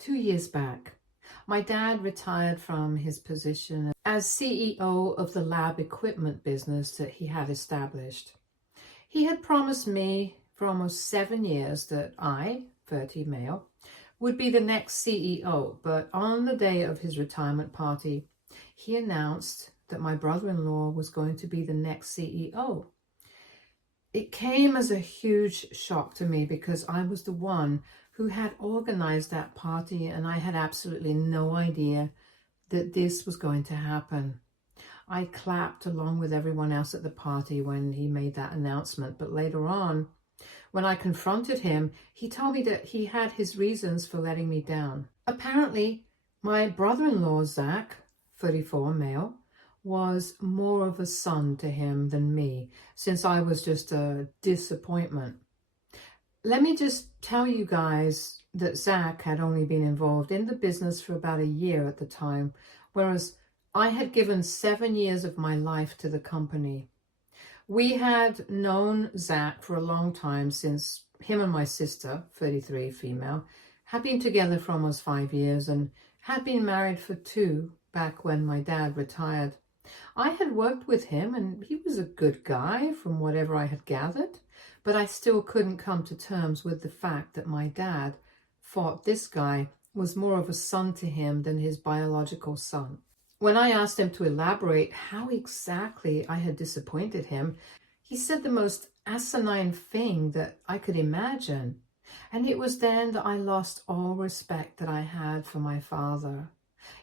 2 years back, my dad retired from his position as CEO of the lab equipment business that he had established. He had promised me for almost 7 years that I, 30 male, would be the next CEO, but on the day of his retirement party, he announced that my brother-in-law was going to be the next CEO. It came as a huge shock to me because I was the one who had organized that party and I had absolutely no idea that this was going to happen. I clapped along with everyone else at the party when he made that announcement, but later on, when I confronted him, he told me that he had his reasons for letting me down. Apparently, my brother-in-law, Zach, 34 male, was more of a son to him than me, since I was just a disappointment. Let me just tell you guys that Zach had only been involved in the business for about a year at the time, whereas I had given 7 years of my life to the company. We had known Zach for a long time, since him and my sister, 33 female, had been together for almost 5 years and had been married for 2 back when my dad retired. I had worked with him and he was a good guy from whatever I had gathered, but I still couldn't come to terms with the fact that my dad thought this guy was more of a son to him than his biological son. When I asked him to elaborate how exactly I had disappointed him, he said the most asinine thing that I could imagine. And it was then that I lost all respect that I had for my father.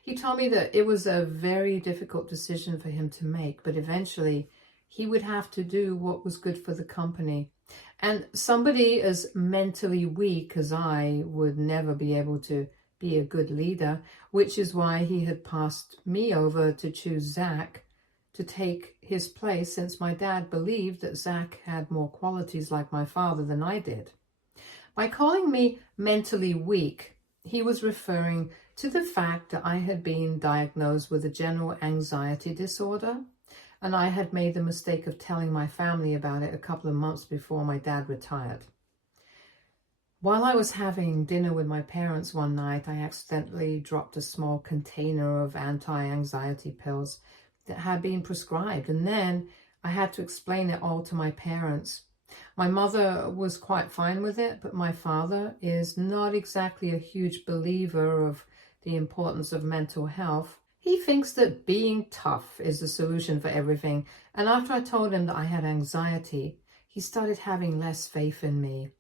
He told me that it was a very difficult decision for him to make, but eventually he would have to do what was good for the company. And somebody as mentally weak as I would never be able to be a good leader, which is why he had passed me over to choose Zach to take his place, since my dad believed that Zach had more qualities like my father than I did. By calling me mentally weak, he was referring to the fact that I had been diagnosed with a general anxiety disorder, and I had made the mistake of telling my family about it a couple of months before my dad retired. While I was having dinner with my parents one night, I accidentally dropped a small container of anti-anxiety pills that had been prescribed, and then I had to explain it all to my parents. My mother was quite fine with it, but my father is not exactly a huge believer of the importance of mental health. He thinks that being tough is the solution for everything, and after I told him that I had anxiety, he started having less faith in me.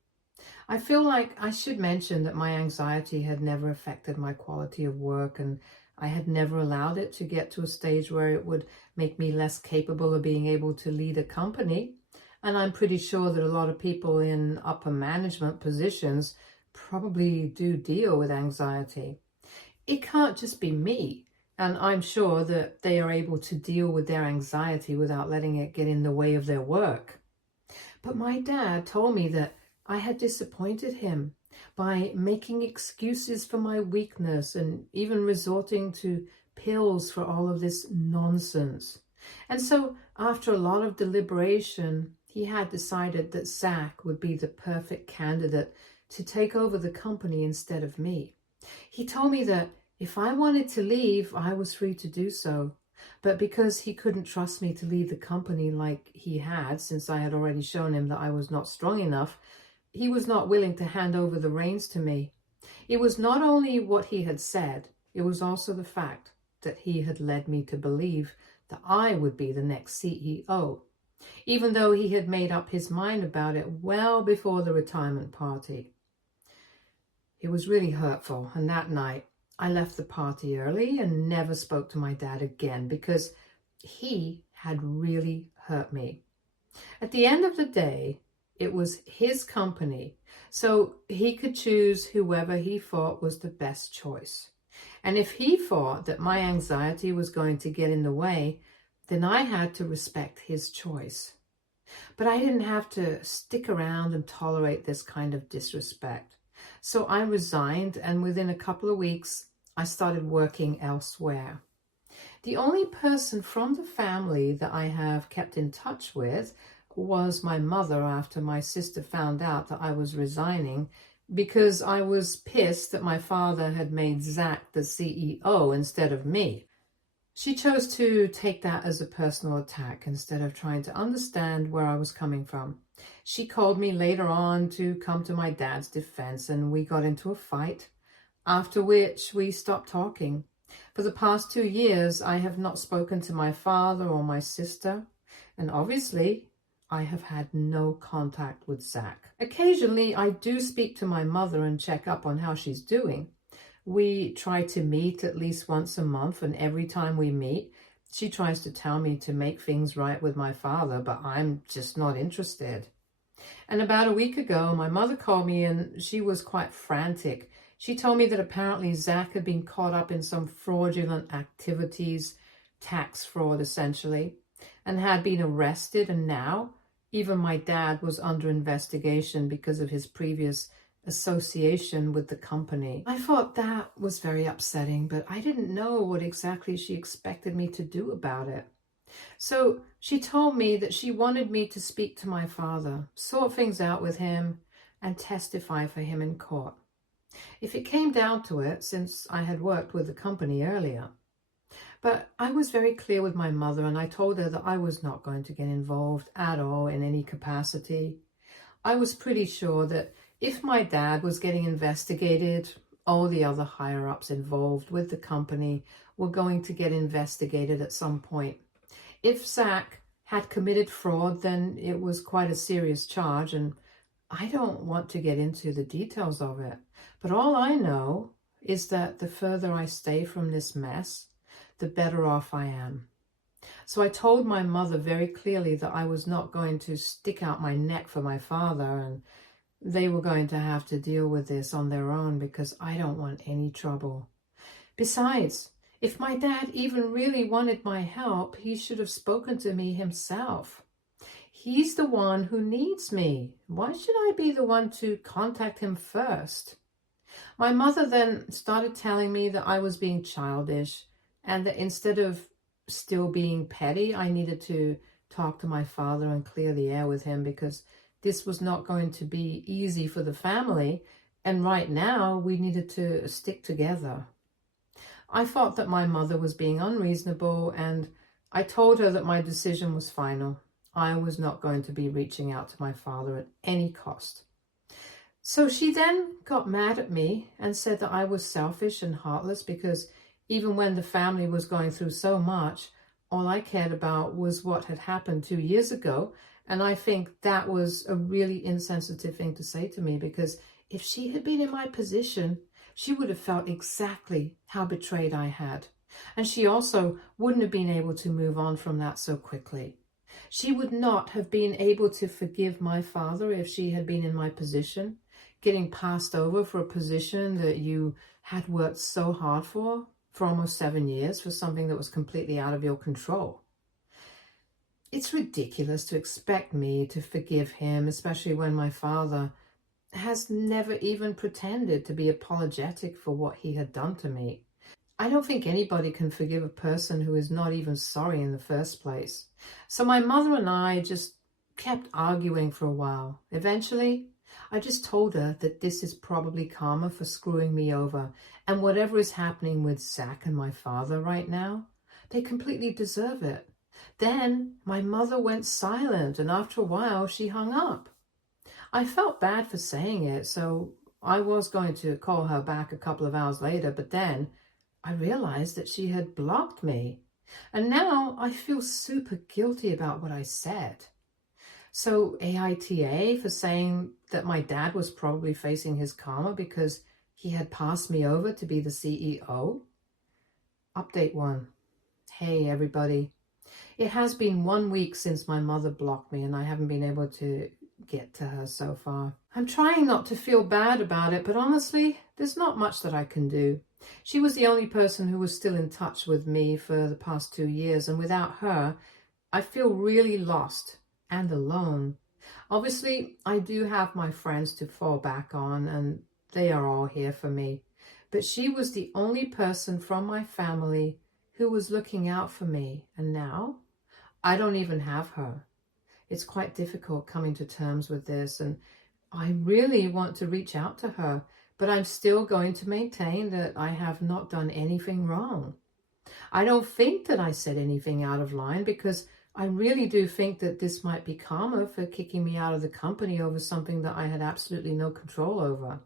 I feel like I should mention that my anxiety had never affected my quality of work, and I had never allowed it to get to a stage where it would make me less capable of being able to lead a company. And I'm pretty sure that a lot of people in upper management positions probably do deal with anxiety. It can't just be me, and I'm sure that they are able to deal with their anxiety without letting it get in the way of their work. But my dad told me that I had disappointed him by making excuses for my weakness and even resorting to pills for all of this nonsense. And so after a lot of deliberation, he had decided that Zach would be the perfect candidate to take over the company instead of me. He told me that if I wanted to leave, I was free to do so. But because he couldn't trust me to lead the company like he had, since I had already shown him that I was not strong enough, he was not willing to hand over the reins to me. It was not only what he had said, it was also the fact that he had led me to believe that I would be the next CEO, even though he had made up his mind about it well before the retirement party. It was really hurtful, and that night I left the party early and never spoke to my dad again because he had really hurt me. At the end of the day, it was his company, so he could choose whoever he thought was the best choice. And if he thought that my anxiety was going to get in the way, then I had to respect his choice. But I didn't have to stick around and tolerate this kind of disrespect. So I resigned, and within a couple of weeks, I started working elsewhere. The only person from the family that I have kept in touch with was my mother after my sister found out that I was resigning, because I was pissed that my father had made Zach the CEO instead of me. She chose to take that as a personal attack instead of trying to understand where I was coming from. She called me later on to come to my dad's defense, and we got into a fight, after which we stopped talking. For the past 2 years, I have not spoken to my father or my sister, and obviously, I have had no contact with Zach. Occasionally, I do speak to my mother and check up on how she's doing. We try to meet at least once a month, and every time we meet, she tries to tell me to make things right with my father, but I'm just not interested. And about a week ago, my mother called me and she was quite frantic. She told me that apparently Zach had been caught up in some fraudulent activities, tax fraud essentially, and had been arrested, and now even my dad was under investigation because of his previous association with the company. I thought that was very upsetting, but I didn't know what exactly she expected me to do about it. So she told me that she wanted me to speak to my father, sort things out with him, and testify for him in court. If it came down to it, since I had worked with the company earlier. But I was very clear with my mother, and I told her that I was not going to get involved at all in any capacity. I was pretty sure that if my dad was getting investigated, all the other higher-ups involved with the company were going to get investigated at some point. If Zach had committed fraud, then it was quite a serious charge, and I don't want to get into the details of it. But all I know is that the further I stay from this mess, the better off I am. So I told my mother very clearly that I was not going to stick out my neck for my father, and they were going to have to deal with this on their own because I don't want any trouble. Besides, if my dad even really wanted my help, he should have spoken to me himself. He's the one who needs me. Why should I be the one to contact him first? My mother then started telling me that I was being childish and that instead of still being petty, I needed to talk to my father and clear the air with him because this was not going to be easy for the family, and right now we needed to stick together. I thought that my mother was being unreasonable, and I told her that my decision was final. I was not going to be reaching out to my father at any cost. So she then got mad at me and said that I was selfish and heartless because even when the family was going through so much, all I cared about was what had happened 2 years ago. And I think that was a really insensitive thing to say to me, because if she had been in my position, she would have felt exactly how betrayed I had. And she also wouldn't have been able to move on from that so quickly. She would not have been able to forgive my father if she had been in my position, getting passed over for a position that you had worked so hard for almost 7 years for something that was completely out of your control. It's ridiculous to expect me to forgive him, especially when my father has never even pretended to be apologetic for what he had done to me. I don't think anybody can forgive a person who is not even sorry in the first place. So my mother and I just kept arguing for a while. Eventually, I just told her that this is probably karma for screwing me over, and whatever is happening with Zach and my father right now, they completely deserve it. Then my mother went silent, and after a while she hung up. I felt bad for saying it, so I was going to call her back a couple of hours later, but then I realized that she had blocked me. And now I feel super guilty about what I said. So AITA for saying that my dad was probably facing his karma because he had passed me over to be the CEO. Update 1. Hey everybody. It has been 1 week since my mother blocked me and I haven't been able to get to her so far. I'm trying not to feel bad about it, but honestly, there's not much that I can do. She was the only person who was still in touch with me for the past 2 years, and without her, I feel really lost and alone. Obviously, I do have my friends to fall back on, and they are all here for me. But she was the only person from my family who was looking out for me, and now I don't even have her. It's quite difficult coming to terms with this, and I really want to reach out to her, but I'm still going to maintain that I have not done anything wrong. I don't think that I said anything out of line because I really do think that this might be karma for kicking me out of the company over something that I had absolutely no control over.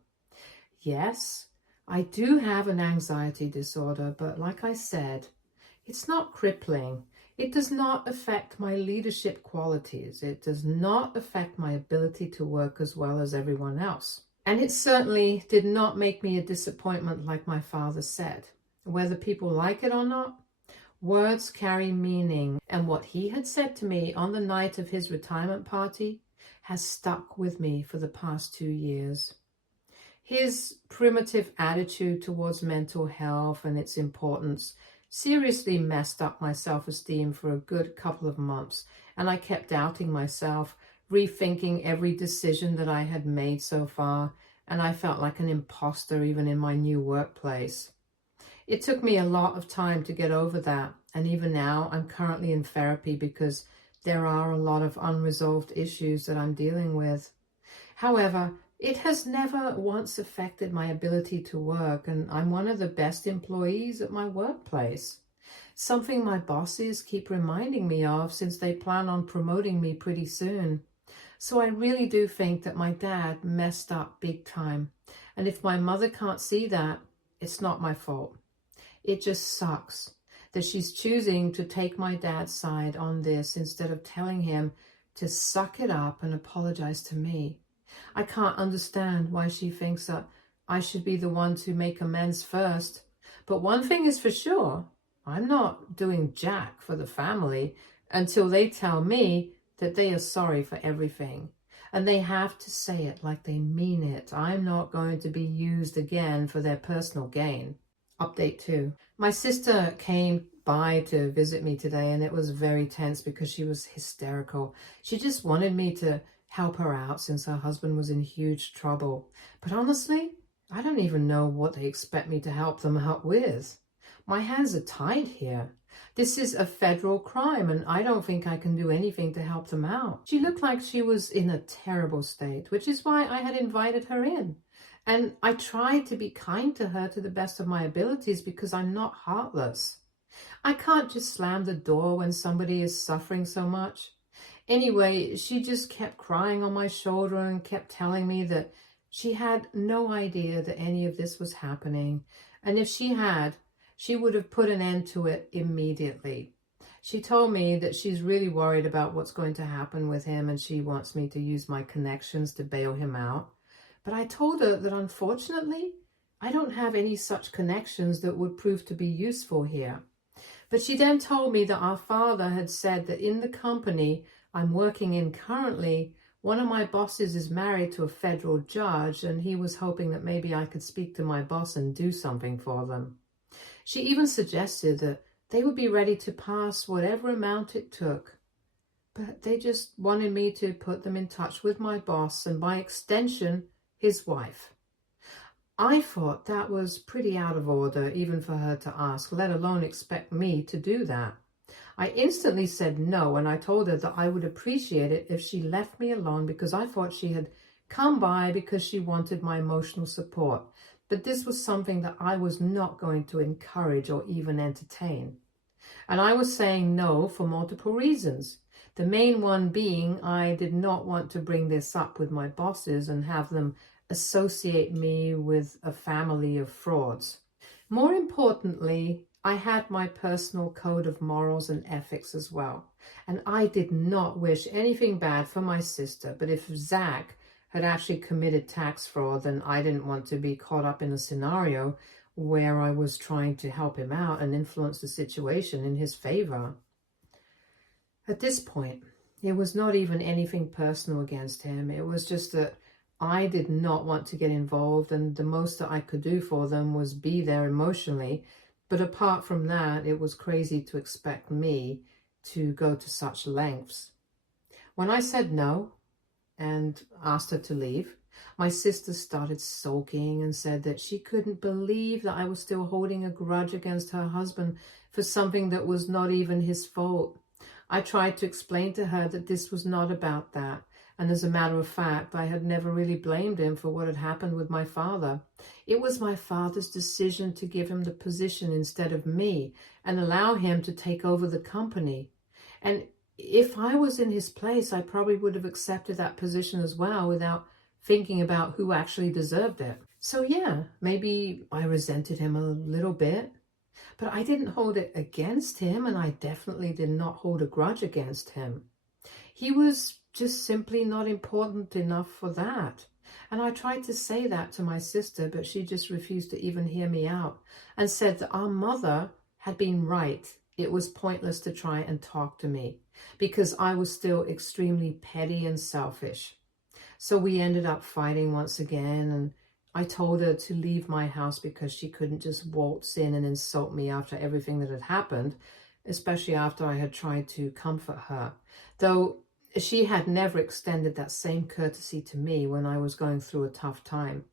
Yes, I do have an anxiety disorder, but like I said, it's not crippling. It does not affect my leadership qualities. It does not affect my ability to work as well as everyone else. And it certainly did not make me a disappointment like my father said. Whether people like it or not, words carry meaning. And what he had said to me on the night of his retirement party has stuck with me for the past 2 years. His primitive attitude towards mental health and its importance seriously messed up my self-esteem for a good couple of months, and I kept doubting myself, rethinking every decision that I had made so far, and I felt like an imposter even in my new workplace. It took me a lot of time to get over that, and even now I'm currently in therapy because there are a lot of unresolved issues that I'm dealing with. However, it has never once affected my ability to work, and I'm one of the best employees at my workplace. Something my bosses keep reminding me of since they plan on promoting me pretty soon. So I really do think that my dad messed up big time. And if my mother can't see that, it's not my fault. It just sucks that she's choosing to take my dad's side on this instead of telling him to suck it up and apologize to me. I can't understand why she thinks that I should be the one to make amends first. But one thing is for sure, I'm not doing jack for the family until they tell me that they are sorry for everything. And they have to say it like they mean it. I'm not going to be used again for their personal gain. Update 2. My sister came by to visit me today, and it was very tense because she was hysterical. She just wanted me to help her out since her husband was in huge trouble. But honestly, I don't even know what they expect me to help them out with. My hands are tied here. This is a federal crime, and I don't think I can do anything to help them out. She looked like she was in a terrible state, which is why I had invited her in. And I tried to be kind to her to the best of my abilities because I'm not heartless. I can't just slam the door when somebody is suffering so much. Anyway, she just kept crying on my shoulder and kept telling me that she had no idea that any of this was happening. And if she had, she would have put an end to it immediately. She told me that she's really worried about what's going to happen with him, and she wants me to use my connections to bail him out. But I told her that unfortunately, I don't have any such connections that would prove to be useful here. But she then told me that our father had said that in the company I'm working in currently, one of my bosses is married to a federal judge, and he was hoping that maybe I could speak to my boss and do something for them. She even suggested that they would be ready to pass whatever amount it took. But they just wanted me to put them in touch with my boss and by extension, his wife. I thought that was pretty out of order even for her to ask, let alone expect me to do that. I instantly said no, and I told her that I would appreciate it if she left me alone because I thought she had come by because she wanted my emotional support. But this was something that I was not going to encourage or even entertain. And I was saying no for multiple reasons. The main one being I did not want to bring this up with my bosses and have them associate me with a family of frauds. More importantly, I had my personal code of morals and ethics as well. And I did not wish anything bad for my sister, but if Zach had actually committed tax fraud, then I didn't want to be caught up in a scenario where I was trying to help him out and influence the situation in his favor. At this point, it was not even anything personal against him. It was just that I did not want to get involved, and the most that I could do for them was be there emotionally. But apart from that, it was crazy to expect me to go to such lengths. When I said no and asked her to leave, my sister started sulking and said that she couldn't believe that I was still holding a grudge against her husband for something that was not even his fault. I tried to explain to her that this was not about that, And as a matter of fact, I had never really blamed him for what had happened with my father. It was my father's decision to give him the position instead of me and allow him to take over the company. And if I was in his place, I probably would have accepted that position as well without thinking about who actually deserved it. So yeah, maybe I resented him a little bit, but I didn't hold it against him, and I definitely did not hold a grudge against him. He was just simply not important enough for that. And I tried to say that to my sister, but she just refused to even hear me out and said that our mother had been right. It was pointless to try and talk to me because I was still extremely petty and selfish. So we ended up fighting once again, and I told her to leave my house because she couldn't just waltz in and insult me after everything that had happened, especially after I had tried to comfort her. Though she had never extended that same courtesy to me when I was going through a tough time.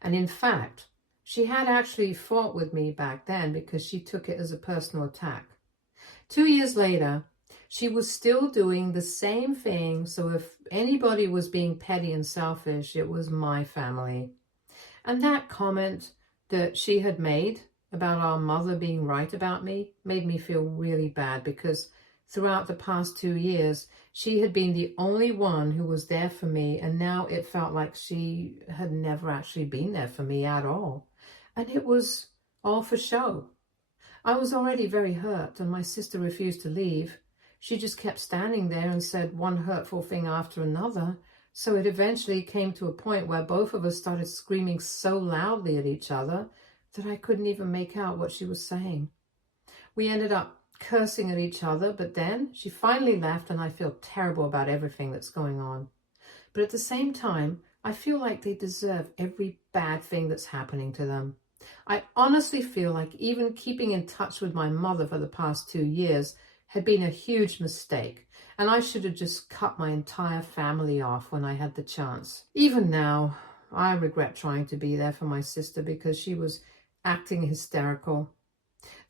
And in fact, she had actually fought with me back then because she took it as a personal attack. 2 years later, she was still doing the same thing, so if anybody was being petty and selfish, it was my family. And that comment that she had made about our mother being right about me made me feel really bad because throughout the past 2 years, she had been the only one who was there for me, and now it felt like she had never actually been there for me at all. And it was all for show. I was already very hurt, and my sister refused to leave. She just kept standing there and said one hurtful thing after another. So it eventually came to a point where both of us started screaming so loudly at each other that I couldn't even make out what she was saying. We ended up cursing at each other, but then she finally left, and I feel terrible about everything that's going on. But at the same time, I feel like they deserve every bad thing that's happening to them. I honestly feel like even keeping in touch with my mother for the past 2 years had been a huge mistake, and I should have just cut my entire family off when I had the chance. Even now, I regret trying to be there for my sister because she was acting hysterical.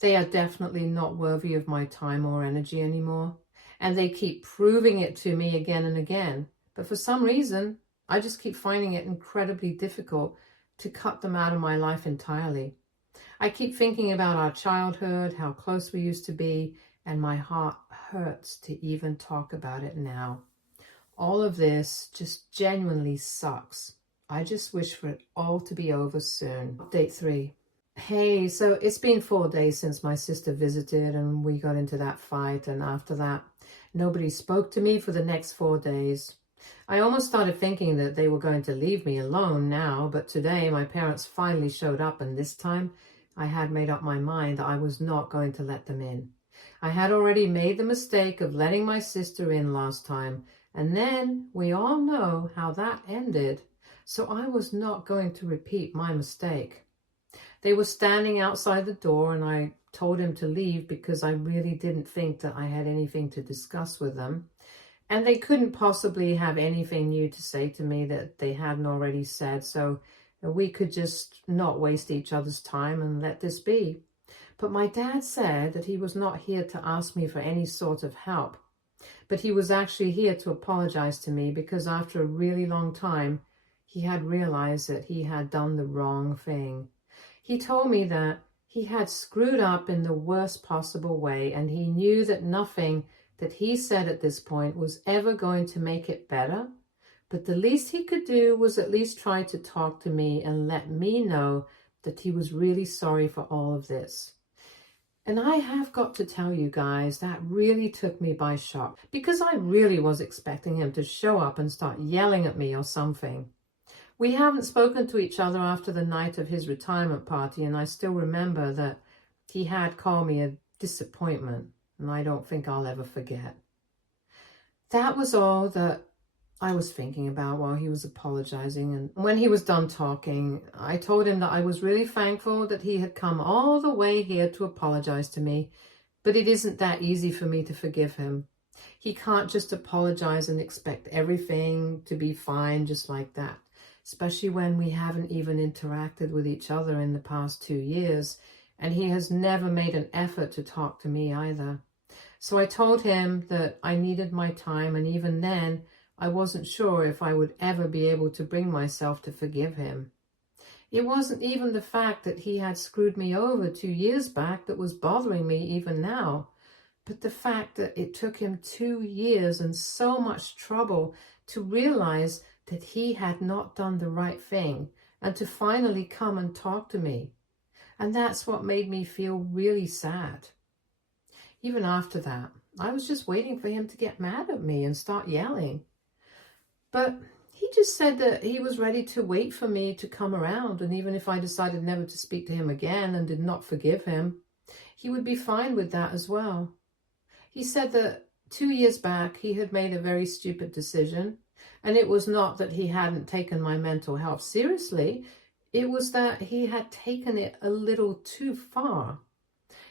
They are definitely not worthy of my time or energy anymore, and they keep proving it to me again and again. But for some reason, I just keep finding it incredibly difficult to cut them out of my life entirely. I keep thinking about our childhood, how close we used to be, and my heart hurts to even talk about it now. All of this just genuinely sucks. I just wish for it all to be over soon. Update 3. Hey, so it's been 4 days since my sister visited and we got into that fight, and after that, nobody spoke to me for the next 4 days. I almost started thinking that they were going to leave me alone now, but today my parents finally showed up, and this time I had made up my mind that I was not going to let them in. I had already made the mistake of letting my sister in last time, and then we all know how that ended, so I was not going to repeat my mistake. They were standing outside the door, and I told him to leave because I really didn't think that I had anything to discuss with them. And they couldn't possibly have anything new to say to me that they hadn't already said, so we could just not waste each other's time and let this be. But my dad said that he was not here to ask me for any sort of help, but he was actually here to apologize to me because after a really long time, he had realized that he had done the wrong thing. He told me that he had screwed up in the worst possible way, and he knew that nothing that he said at this point was ever going to make it better, but the least he could do was at least try to talk to me and let me know that he was really sorry for all of this. And I have got to tell you guys, that really took me by shock because I really was expecting him to show up and start yelling at me or something. We haven't spoken to each other after the night of his retirement party, and I still remember that he had called me a disappointment, and I don't think I'll ever forget. That was all that I was thinking about while he was apologizing, and when he was done talking, I told him that I was really thankful that he had come all the way here to apologize to me, but it isn't that easy for me to forgive him. He can't just apologize and expect everything to be fine just like that, especially when we haven't even interacted with each other in the past 2 years, and he has never made an effort to talk to me either. So I told him that I needed my time, and even then, I wasn't sure if I would ever be able to bring myself to forgive him. It wasn't even the fact that he had screwed me over 2 years back that was bothering me even now, but the fact that it took him 2 years and so much trouble to realize that he had not done the right thing and to finally come and talk to me. And that's what made me feel really sad. Even after that, I was just waiting for him to get mad at me and start yelling. But he just said that he was ready to wait for me to come around, and even if I decided never to speak to him again and did not forgive him, he would be fine with that as well. He said that 2 years back he had made a very stupid decision, and it was not that he hadn't taken my mental health seriously, it was that he had taken it a little too far.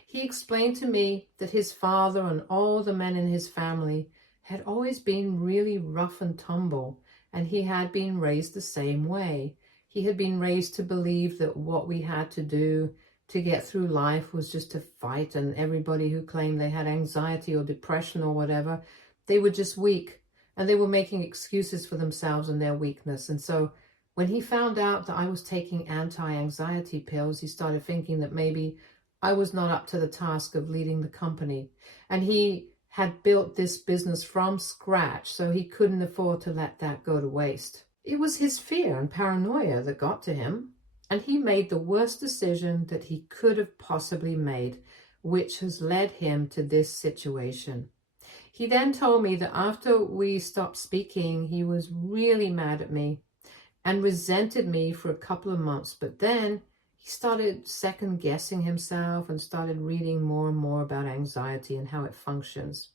He explained to me that his father and all the men in his family had always been really rough and tumble, and he had been raised the same way. He had been raised to believe that what we had to do to get through life was just to fight, and everybody who claimed they had anxiety or depression or whatever, they were just weak, and they were making excuses for themselves and their weakness. And so when he found out that I was taking anti-anxiety pills, he started thinking that maybe I was not up to the task of leading the company. And he had built this business from scratch, so he couldn't afford to let that go to waste. It was his fear and paranoia that got to him, and he made the worst decision that he could have possibly made, which has led him to this situation. He then told me that after we stopped speaking, he was really mad at me and resented me for a couple of months, but then he started second-guessing himself and started reading more and more about anxiety and how it functions.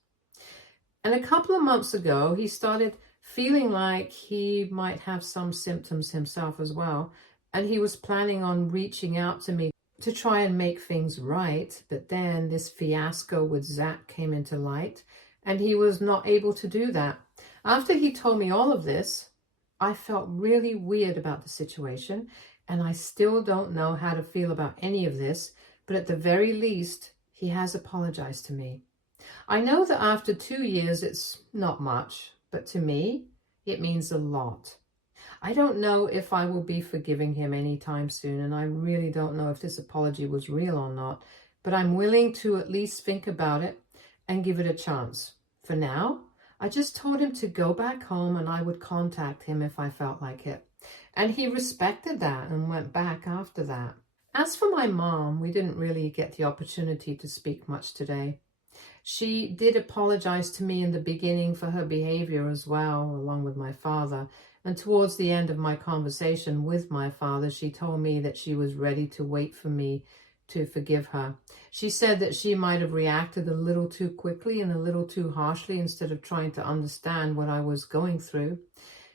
And a couple of months ago, he started feeling like he might have some symptoms himself as well, and he was planning on reaching out to me to try and make things right, but then this fiasco with Zach came into light, and he was not able to do that. After he told me all of this, I felt really weird about the situation, and I still don't know how to feel about any of this, but at the very least, he has apologized to me. I know that after 2 years, it's not much, but to me, it means a lot. I don't know if I will be forgiving him anytime soon, and I really don't know if this apology was real or not, but I'm willing to at least think about it and give it a chance. For now, I just told him to go back home and I would contact him if I felt like it. And he respected that and went back after that. As for my mom, we didn't really get the opportunity to speak much today. She did apologize to me in the beginning for her behavior as well, along with my father. And towards the end of my conversation with my father, she told me that she was ready to wait for me to forgive her. She said that she might have reacted a little too quickly and a little too harshly instead of trying to understand what I was going through.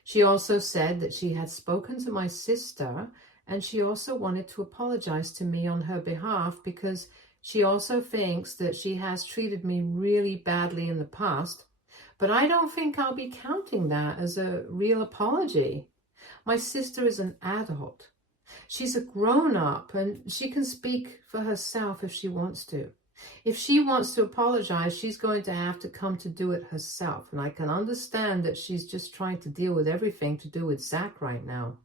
She also said that she had spoken to my sister, and she also wanted to apologize to me on her behalf because she also thinks that she has treated me really badly in the past, but I don't think I'll be counting that as a real apology. My sister is an adult. She's a grown-up, and she can speak for herself if she wants to. If she wants to apologize, she's going to have to come to do it herself. And I can understand that she's just trying to deal with everything to do with Zach right now.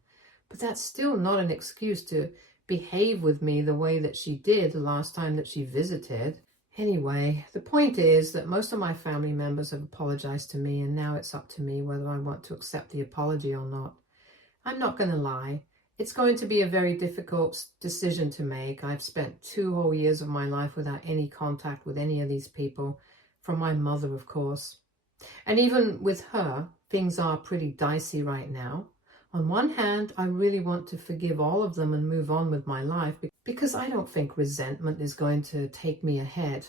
But that's still not an excuse to behave with me the way that she did the last time that she visited. Anyway, the point is that most of my family members have apologized to me, and now it's up to me whether I want to accept the apology or not. I'm not going to lie. It's going to be a very difficult decision to make. I've spent 2 whole years of my life without any contact with any of these people, from my mother, of course. And even with her, things are pretty dicey right now. On one hand, I really want to forgive all of them and move on with my life because I don't think resentment is going to take me ahead.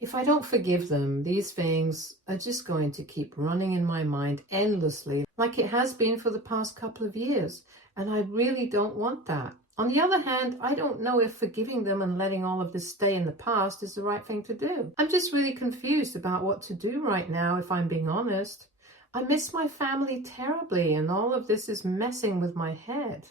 If I don't forgive them, these things are just going to keep running in my mind endlessly, like it has been for the past couple of years. And I really don't want that. On the other hand, I don't know if forgiving them and letting all of this stay in the past is the right thing to do. I'm just really confused about what to do right now, if I'm being honest. I miss my family terribly, and all of this is messing with my head.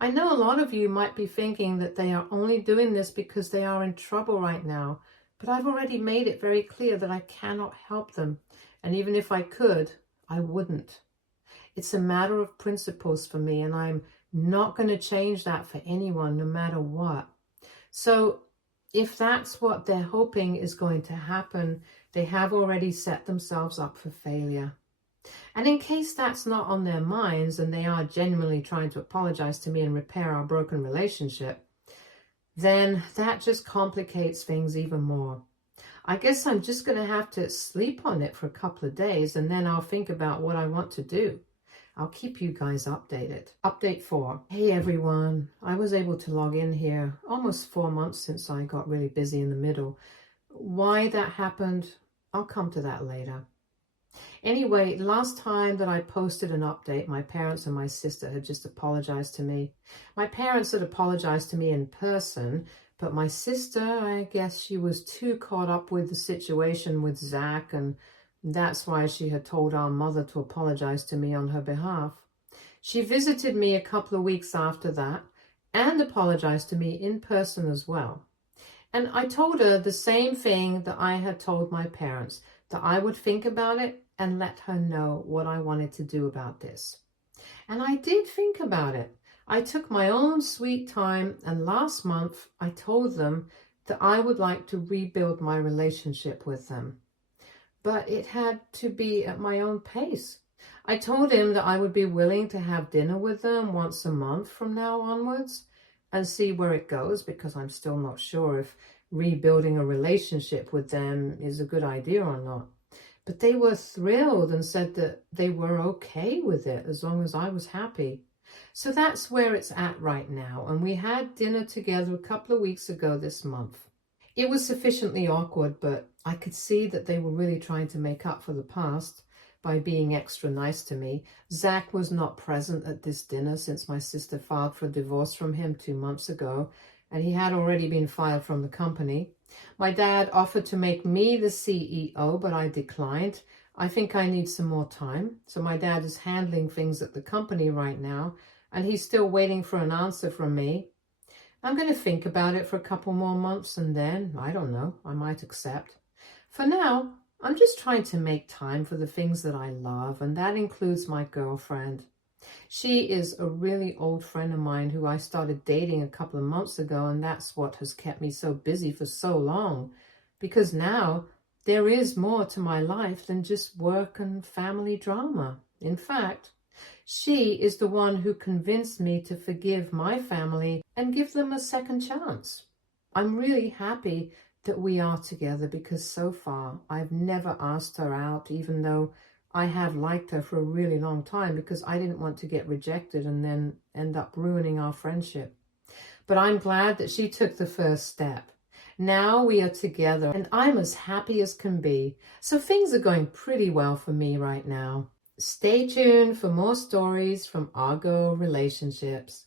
I know a lot of you might be thinking that they are only doing this because they are in trouble right now, but I've already made it very clear that I cannot help them. And even if I could, I wouldn't. It's a matter of principles for me, and I'm not going to change that for anyone, no matter what. So if that's what they're hoping is going to happen, they have already set themselves up for failure. And in case that's not on their minds and they are genuinely trying to apologize to me and repair our broken relationship, then that just complicates things even more. I guess I'm just going to have to sleep on it for a couple of days, and then I'll think about what I want to do. I'll keep you guys updated. Update 4. Hey everyone, I was able to log in here almost 4 months since I got really busy in the middle. Why that happened, I'll come to that later. Anyway, last time that I posted an update, my parents and my sister had just apologized to me. My parents had apologized to me in person, but my sister, I guess she was too caught up with the situation with Zach, and that's why she had told our mother to apologize to me on her behalf. She visited me a couple of weeks after that and apologized to me in person as well. And I told her the same thing that I had told my parents, that I would think about it and let her know what I wanted to do about this. And I did think about it. I took my own sweet time, and last month I told them that I would like to rebuild my relationship with them. But it had to be at my own pace. I told him that I would be willing to have dinner with them once a month from now onwards and see where it goes, because I'm still not sure if rebuilding a relationship with them is a good idea or not. But they were thrilled and said that they were okay with it as long as I was happy. So that's where it's at right now. And we had dinner together a couple of weeks ago this month. It was sufficiently awkward, but I could see that they were really trying to make up for the past by being extra nice to me. Zach was not present at this dinner since my sister filed for divorce from him 2 months ago, and he had already been fired from the company. My dad offered to make me the CEO, but I declined. I think I need some more time. So my dad is handling things at the company right now, and he's still waiting for an answer from me. I'm going to think about it for a couple more months, and then, I don't know, I might accept. For now, I'm just trying to make time for the things that I love, and that includes my girlfriend. She is a really old friend of mine who I started dating a couple of months ago, and that's what has kept me so busy for so long, because now there is more to my life than just work and family drama. In fact, she is the one who convinced me to forgive my family and give them a second chance. I'm really happy that we are together, because so far I've never asked her out, even though I have liked her for a really long time, because I didn't want to get rejected and then end up ruining our friendship. But I'm glad that she took the first step. Now we are together and I'm as happy as can be. So things are going pretty well for me right now. Stay tuned for more stories from Argo Relationships.